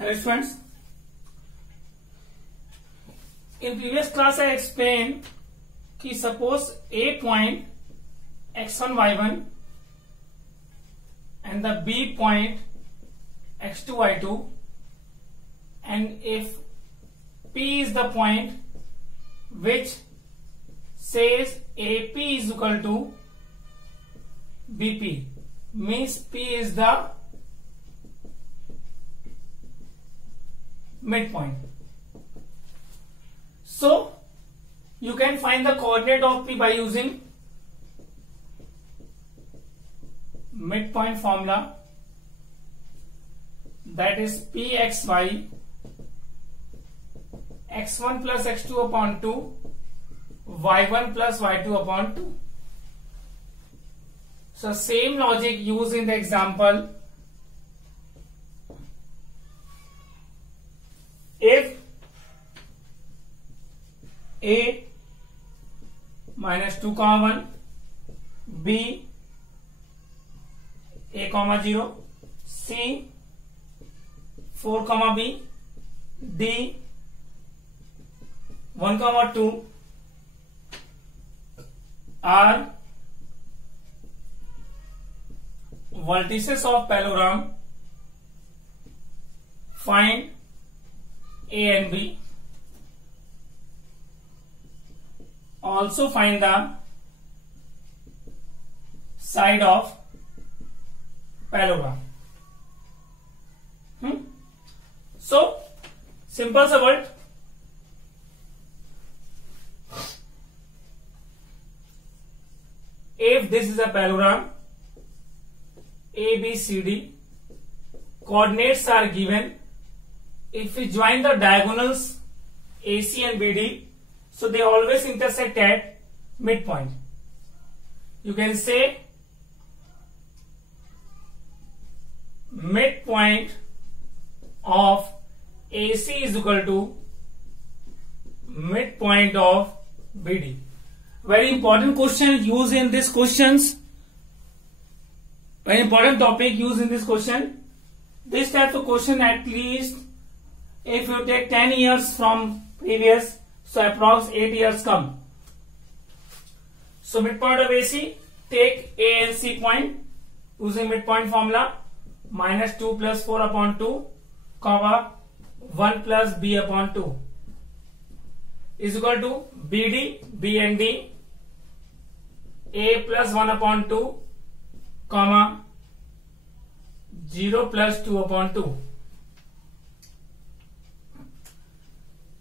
Hello students. In previous class I explained कि suppose A point x1 y1 and the B point x2 y2, and if P is the point which says AP is equal to BP, means P is the midpoint. So you can find the coordinate of P by using midpoint formula, that is Pxy x1 plus x2 upon 2 y1 plus y2 upon 2. So same logic used in the example. If A minus 2 comma 1, B A comma 0, C 4 comma B, D 1 comma 2 are vertices of parallelogram, find A and B. Also find the side of parallelogram. So simple सा word. If this is a parallelogram ABCD, coordinates are given. If we join the diagonals AC and BD, so they always intersect at midpoint. You can say midpoint of AC is equal to midpoint of BD. Very important question used in this questions. Very important topic used in this question. This type of question, at least if you take 10 years from previous, so approx 8 years come. So midpoint of AC, take A and C point using midpoint formula, minus 2 plus 4 upon 2, comma 1 plus B upon 2 is equal to BD, B and D, A plus 1 upon 2, comma 0 plus 2 upon 2.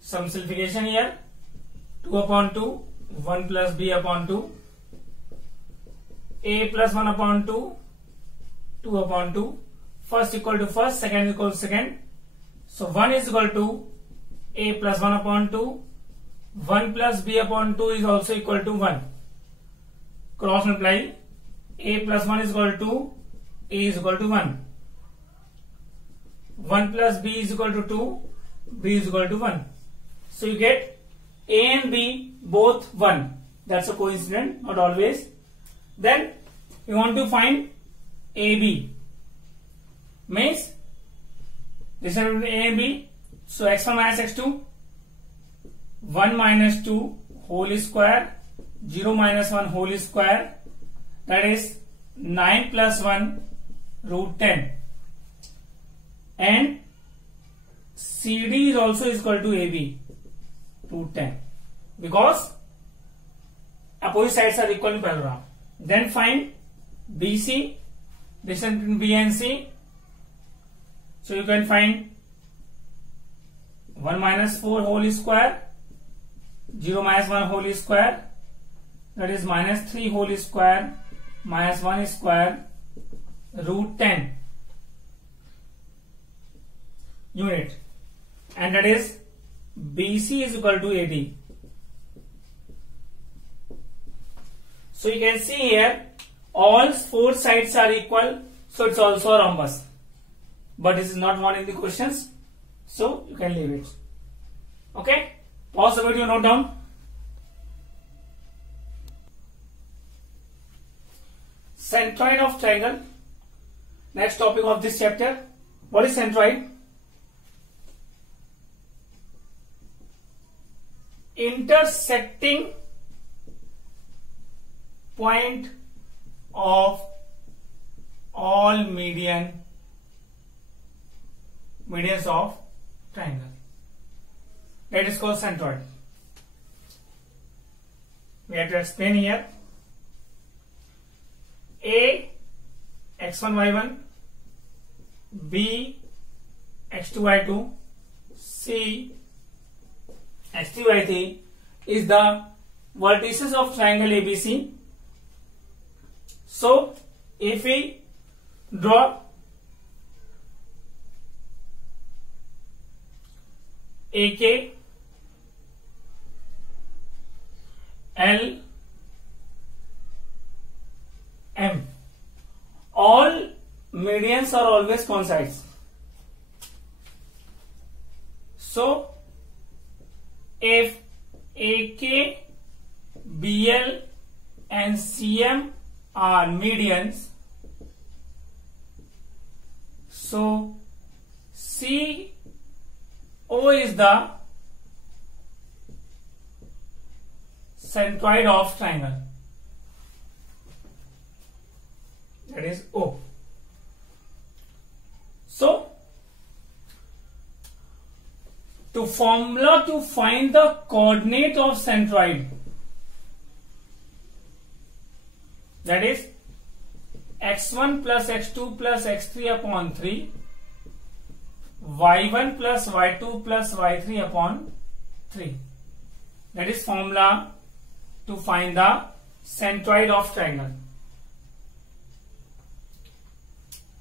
Some simplification here, 2 upon 2, 1 plus B upon 2, A plus 1 upon 2, 2 upon 2, first equal to first, second equal to second. So 1 is equal to A plus 1 upon 2, 1 plus B upon 2 is also equal to 1. Cross multiply, A plus 1 is equal to A is equal to 1. 1 plus B is equal to 2, B is equal to 1. So you get A and B both 1. That's a coincidence, not always. Then you want to find AB. Means this is A and B. So x1 minus x2, 1 minus 2 whole square, 0 minus 1 whole square, that is 9 plus 1 root 10. And CD is also equal to AB, root 10, because opposite sides are equal in parallelogram. Then find BC, distance between B and C. So you can find 1 minus 4 whole square, 0 minus 1 whole square, that is minus 3 whole square, minus 1 square, root 10 unit, and that is BC is equal to AD. So you can see here all 4 sides are equal, so it's also a rhombus, but this is not one in the questions, so you can leave it. Okay, pause the video, note down. Centroid of triangle. Next topic of this chapter. What is centroid? intersecting point of all medians of triangle. That is called centroid. We have to explain here. A x1 y1, B x2 y2, C x3 y3 is the vertices of triangle ABC. So if we draw AK, L, M, all medians are always coincides. So if AK, BL and CM are medians, so CO is the centroid of triangle. That is O. So the formula to find the coordinate of centroid, that is x1 plus x2 plus x3 upon 3, y1 plus y2 plus y3 upon 3. That is formula to find the centroid of triangle.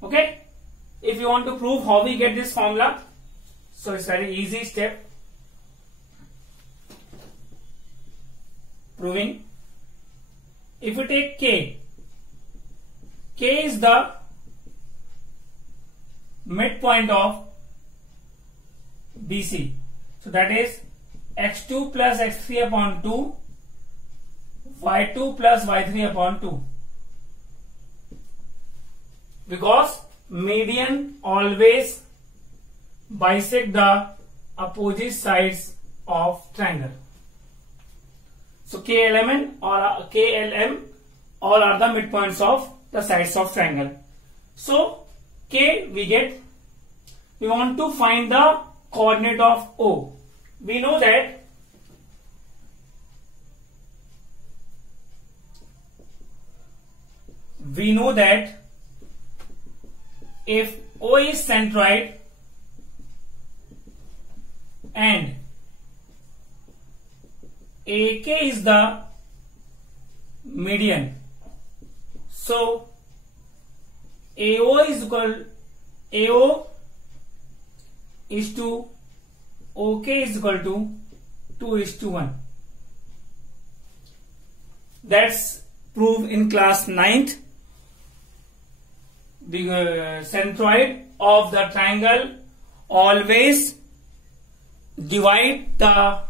Okay, if you want to prove how we get this formula, so it's very easy step. Proving. If you take K is the midpoint of BC. So that is x2 plus x3 upon 2, y2 plus y3 upon 2. Because median always bisect the opposite sides of triangle. So KLM or KLM all are the midpoints of the sides of triangle. So K we get. We want to find the coordinate of O. We know that if O is centroid and AK is the median, so AO is to OK is equal to 2:1. That's proved in class 9th. The centroid of the triangle always divide the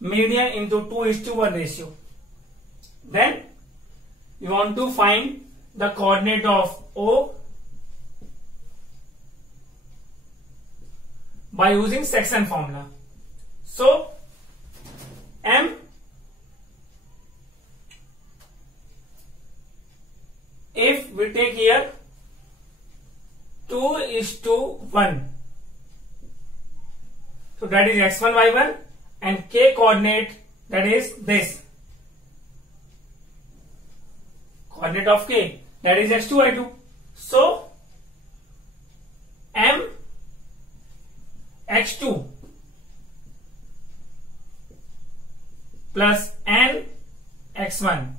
median into 2:1 ratio. Then you want to find the coordinate of O by using section formula. So M if we take here 2:1, so that is x1 y1, and K coordinate, that is this coordinate of K, that is x2 y2. So M x2 plus n x1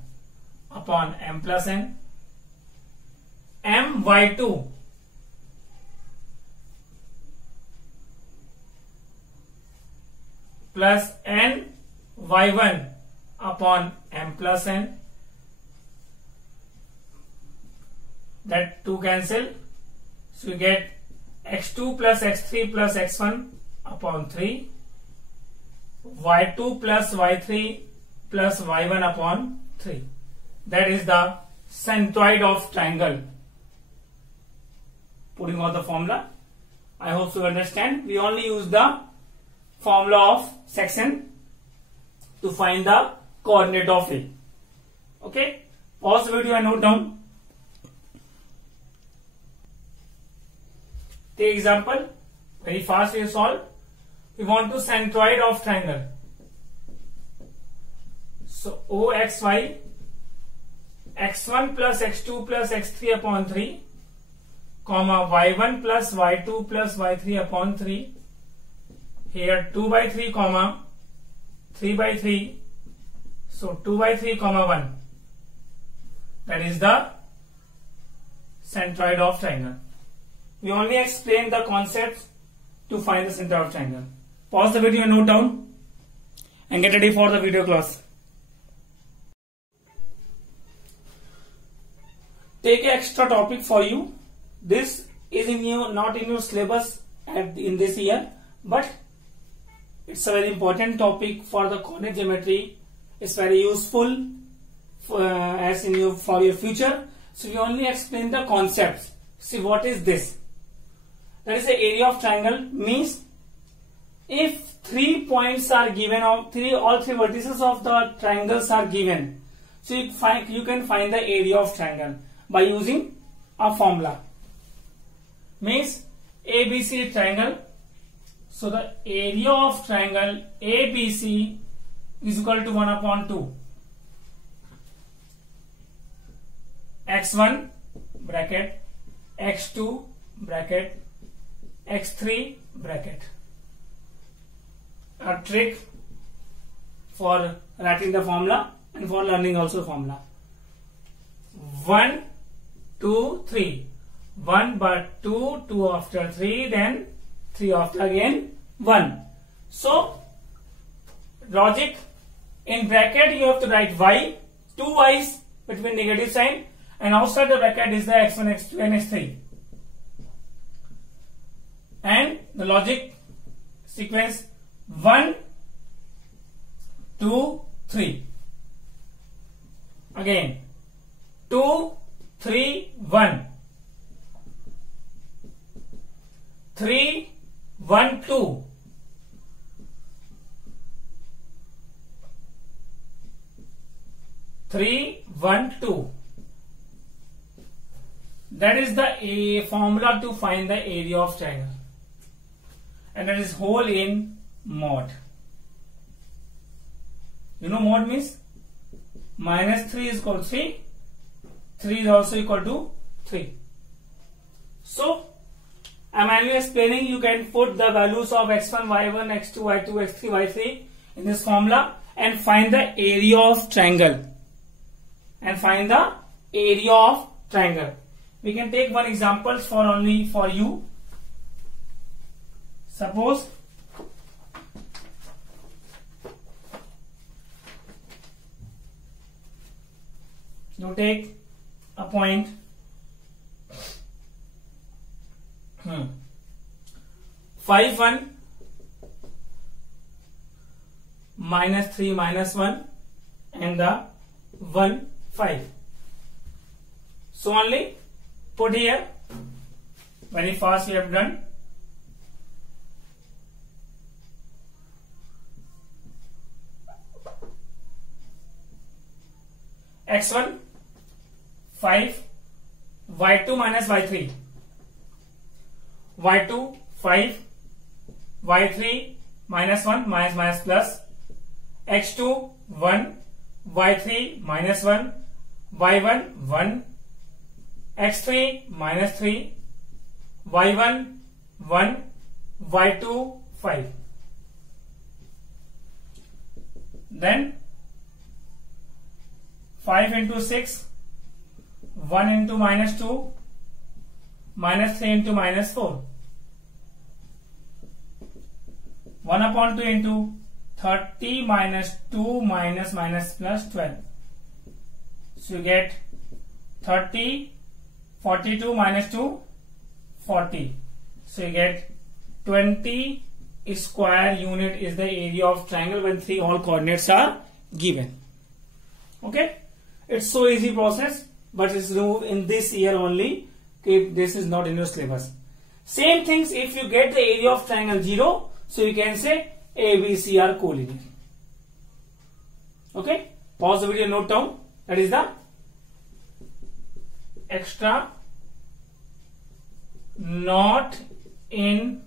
upon m plus n, m y2 plus n y1 upon m plus n. That 2 cancel, so you get x2 plus x3 plus x1 upon 3, y2 plus y3 plus y1 upon 3. That is the centroid of triangle. Putting out the formula, I hope you understand. We only use the formula of section to find the coordinate of A. Okay, pause the video and note down. Take example, very fast we solve. We want to centroid of triangle. So OXY, x1 plus x2 plus x3 upon 3, comma y1 plus y2 plus y3 upon 3. Here 2 by 3 comma 3 by 3. So 2 by 3 comma 1. That is the centroid of triangle. We only explain the concepts to find the center of triangle. Pause the video and note down and get ready for the video class. Take an extra topic for you. This is not in your syllabus in this year, but it's a very important topic for the coordinate geometry. It's very useful for your future. So we only explain the concepts. See, what is this? That is the area of triangle. Means if 3 points are given, or all three vertices of the triangles are given, so you can find the area of triangle by using a formula. Means ABC triangle. So the area of triangle ABC is equal to 1 upon 2. X1 bracket, X2 bracket, X3 bracket. A trick for writing the formula and for learning also formula. 1, 2, 3. 1 but 2, 2 after 3, then 3 after again 1. So logic, in bracket you have to write y, 2 y's between negative sign, and outside the bracket is the x1, x2 and x3. And the logic sequence 1, 2, 3. Again 2, 3, 1. 3, 1, 2. 3, 1, 2. That is the formula to find the area of triangle, and that is whole in mod. You know mod means minus 3 is equal to 3. 3 is also equal to 3. So I am manually explaining. You can put the values of x1, y1, x2, y2, x3, y3 in this formula and find the area of triangle. We can take one example only for you. Suppose you take a point 5, 1 minus 3 minus 1 and the 1, 5. So only put here, very fast we have done. X1 5, y2 minus y3, y2 5, y3 minus 1 minus plus, x2 1, y3 minus 1, y1 1, x3 minus 3, y1 1, y2 5. Then 5 into 6, 1 into minus 2, minus 3 into minus 4. 1 upon 2 into 30 minus 2 minus plus 12. So you get 30, 42 minus 2, 40. So you get 20 square unit is the area of triangle when three all coordinates are given. Okay, it's so easy process, but it's in this year only. Okay, this is not in your syllabus. Same things if you get the area of triangle 0, so you can say ABC are collinear. Okay, pause the video, note down. That is the extra not in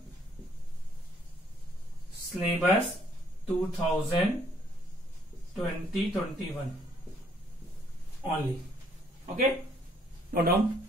syllabus 2020-21 only. Okay, note down.